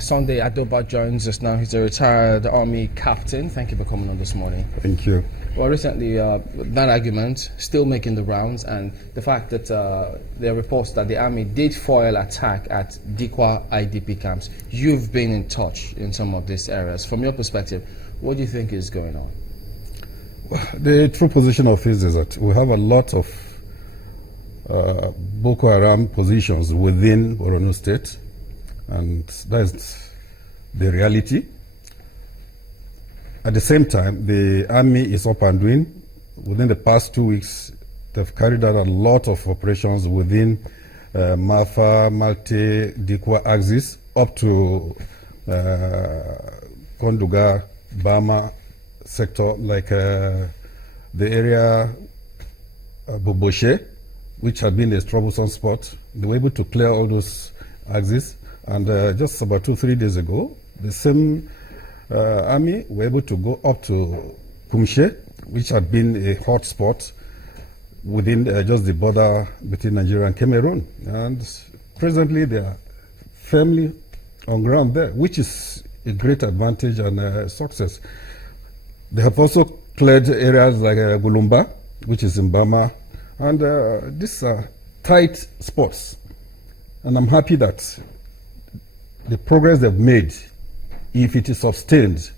Sunday Adoba joins us now. He's a retired army captain. Thank you for coming on this morning. Thank you. Well, recently, that argument still making the rounds, and the fact that there are reports that the army did foil attack at Dikwa IDP camps. You've been in touch in some of these areas. From your perspective, what do you think is going on? Well, the true position of it is that we have a lot of Boko Haram positions within Borno State, and that's the reality. At the same time, the army is up and doing. Within the past 2 weeks, they've carried out a lot of operations within Mafa, Malte, Dikwa axis, up to Konduga, Bama sector, like the area Boboshe, which had been a troublesome spot. They were able to clear all those axes. And just about 2-3 days ago, the same army were able to go up to Kumshe, which had been a hot spot within just the border between Nigeria and Cameroon. And presently they are firmly on ground there, which is a great advantage and success. They have also cleared areas like Gulumba, which is in Bama, and these are tight spots. And I'm happy that the progress they've made, if it is sustained,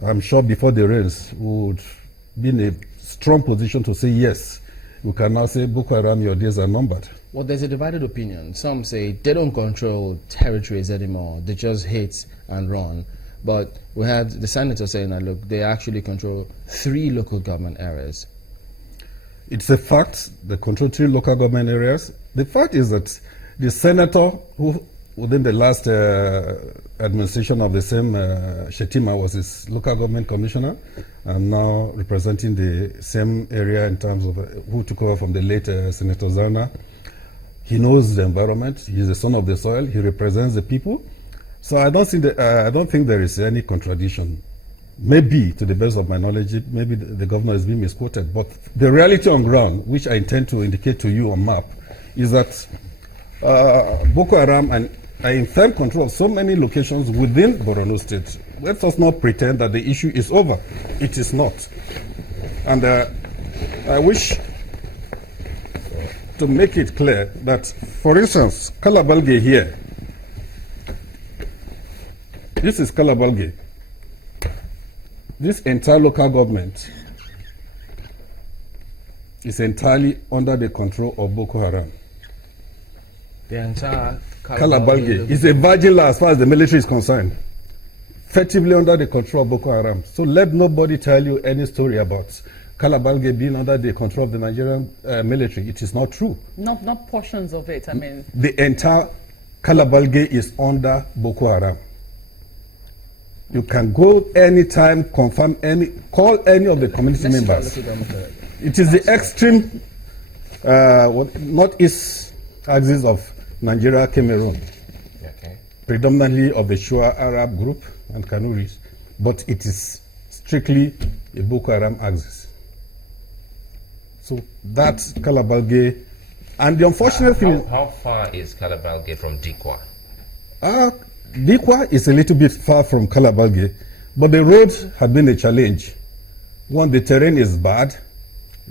I'm sure before the rains would be in a strong position to say, yes, we can now say, Boko Haram, your days are numbered. Well, there's a divided opinion. Some say they don't control territories anymore. They just hit and run. But we had the senator saying that, look, they actually control 3 local government areas. It's a fact, they control 3 local government areas. The fact is that the senator who, within the last administration of the same Shetima, was his local government commissioner, and now representing the same area in terms of who took over from the late Senator Zana. He knows the environment. He's the son of the soil. He represents the people. So I don't think there is any contradiction. Maybe, to the best of my knowledge, maybe the governor is being misquoted. But the reality on ground, which I intend to indicate to you on map, is that Boko Haram are in firm control of so many locations within Borno State. Let us not pretend that the issue is over. It is not. And I wish to make it clear that, for instance, Kalabalge here, this is Kalabalge. This entire local government is entirely under the control of Boko Haram. The entire Kalabalge is a virgin land as far as the military is concerned, effectively under the control of Boko Haram. So let nobody tell you any story about Kalabalge being under the control of the Nigerian military. It is not true. Not portions of it, I mean. The entire Kalabalge is under Boko Haram. You can go anytime, confirm call any of the community members. It is the extreme northeast axis of Nigeria, Cameroon, predominantly of the Shua Arab group and Kanuris, but it is strictly a Boko Haram axis. So that's Kalabalge. And the unfortunate thing is, how far is Kalabalge from Dikwa? Dikwa is a little bit far from Kalabalge, but the road had been a challenge. One, the terrain is bad,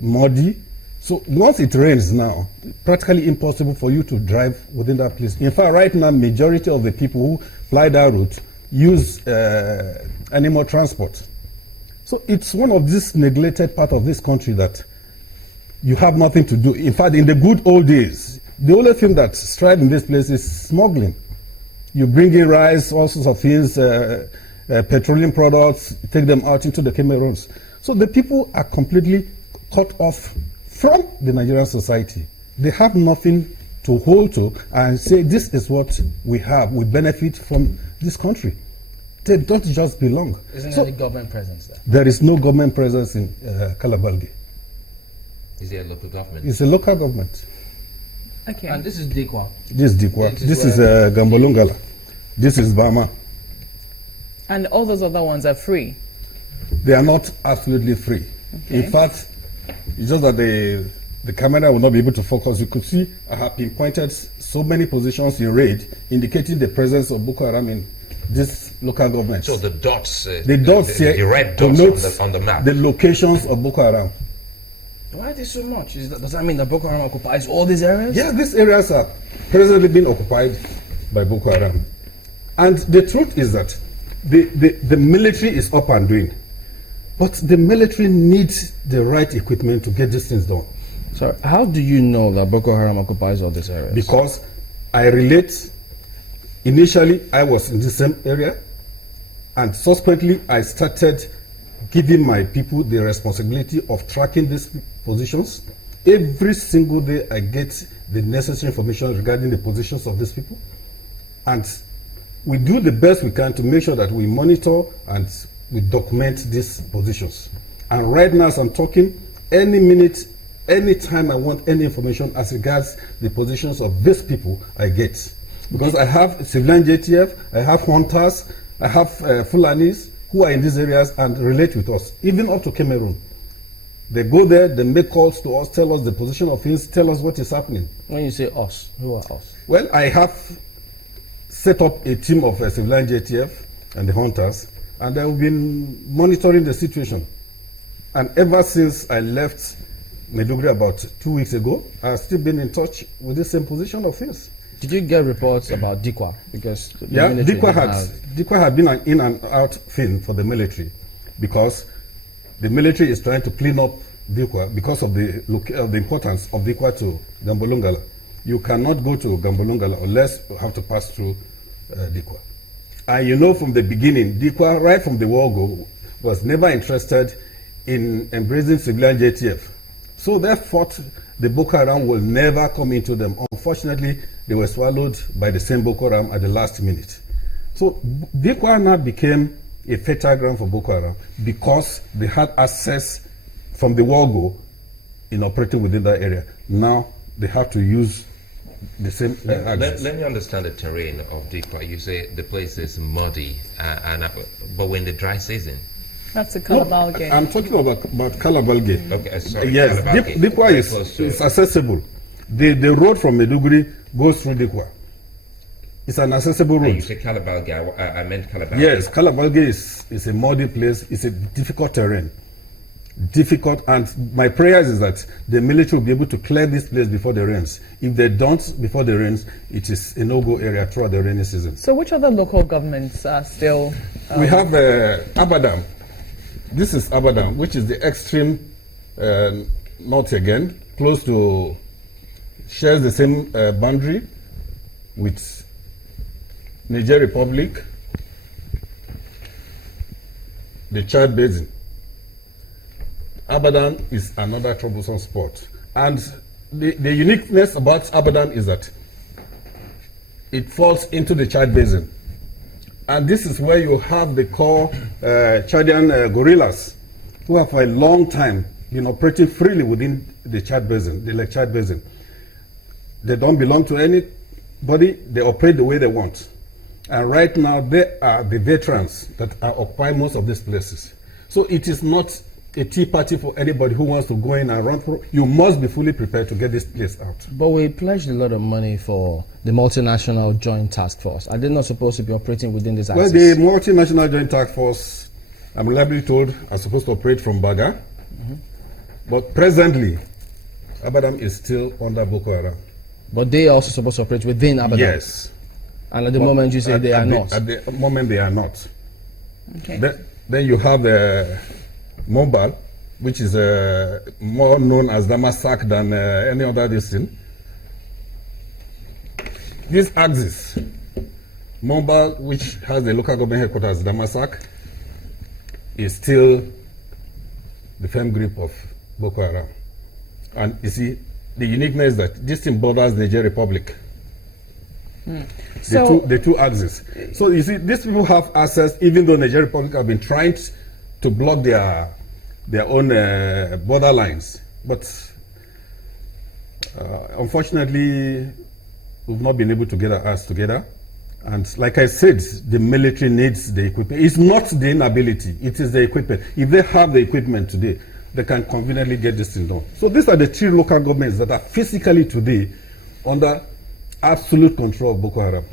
muddy. So once it rains now, practically impossible for you to drive within that place. In fact, right now, majority of the people who fly that route use animal transport. So it's one of this neglected part of this country that you have nothing to do. In fact, in the good old days, the only thing that strives in this place is smuggling. You bring in rice, all sorts of things, petroleum products, take them out into the Cameroons. So the people are completely cut off from the Nigerian society. They have nothing to hold to and say, this is what we have. We benefit from this country. They don't just belong. Isn't there any government presence there? There is no government presence in Kalabalge. Is there a local government? It's a local government. Okay. And this is Dikwa. This is Dikwa. This is Gambolongala. This is Bama. And all those other ones are free? They are not absolutely free. Okay. In fact, it's just that the camera will not be able to focus. You could see I have pinpointed so many positions in red, indicating the presence of Boko Haram in this local government. So the dots, The dots here the red dots connotes on the map. the locations of Boko Haram. Why are there so much? Does that mean that Boko Haram occupies all these areas? Yeah, these areas are presently being occupied by Boko Haram. And the truth is that the military is up and doing. But the military needs the right equipment to get these things done. So how do you know that Boko Haram occupies all these areas? Because I relate, initially I was in the same area, and subsequently I started giving my people the responsibility of tracking these positions. Every single day I get the necessary information regarding the positions of these people. And we do the best we can to make sure that we monitor and we document these positions. And right now as I'm talking, any minute, any time I want any information as regards the positions of these people, I get. Because I have civilian JTF, I have hunters, I have Fulanis who are in these areas and relate with us, even up to Cameroon. They go there, they make calls to us, tell us the position of things, tell us what is happening. When you say us, who are us? Well, I have set up a team of civilian JTF and the hunters, and they've been monitoring the situation. And ever since I left Maiduguri about 2 weeks ago, I've still been in touch with the same position of things. Did you get reports about Dikwa? Because the Yeah, military Dikwa had been an in and out thing for the military, because the military is trying to clean up Dikwa because of the importance of Dikwa to Gambolungala. You cannot go to Gambolungala unless you have to pass through Dikwa. And you know from the beginning, Dikwa, right from the war go, was never interested in embracing civilian JTF. So they thought the Boko Haram will never come into them. Unfortunately, they were swallowed by the same Boko Haram at the last minute. So Dikwa now became a fertile ground for Boko Haram because they had access from the war go in operating within that area. Now they have to use the same access. Let me understand the terrain of Dikwa. You say the place is muddy, but when the dry season. That's a No, Calabalge. I'm talking about Calabalge. Okay, sorry. Yes, Calabalge. Dikwa Very close to is accessible. The road from Maiduguri goes through Dikwa. It's an accessible You road. say Calabalge, I meant Calabalge. Yes, Calabalge is a muddy place. It's a difficult terrain. Difficult, and my prayers is that the military will be able to clear this place before the rains. If they don't before the rains, it is a no-go area throughout the rainy season. So which other local governments are still... We have Abadam. This is Abadam, which is the extreme north again, close to, shares the same boundary with Niger Republic, the Chad Basin. Abadan is another troublesome spot. And the uniqueness about Abadan is that it falls into the Chad Basin. And this is where you have the core Chadian guerrillas who have for a long time been operating freely within the Chad Basin, the Lake Chad Basin. They don't belong to anybody, they operate the way they want. And right now, they are the veterans that are occupying most of these places. So it is not a tea party for anybody who wants to go in and run for. You must be fully prepared to get this place out. But we pledged a lot of money for the multinational joint task force. Are they not supposed to be operating within this Well, axis? the multinational joint task force, I'm reliably told, are supposed to operate from Baga. But presently, Abadam is still under Boko Haram. But they are also supposed to operate within Abadan. Yes. And at the moment you say they are not. At the moment they are not. Okay. Then you have Mobile, which is more known as Damasak than any other thing. This axis, Mobile, which has the local government headquarters, Damasak, is still the firm grip of Boko Haram. And you see, the uniqueness is that this thing borders Niger Republic. The two axes. So you see, these people have access, even though Niger Republic have been trying to block their own border lines. But unfortunately, we've not been able to get our ass together. And like I said, the military needs the equipment. It's not the inability, it is the equipment. If they have the equipment today, they can conveniently get this thing done. So these are the three local governments that are physically today under absolute control of Boko Haram.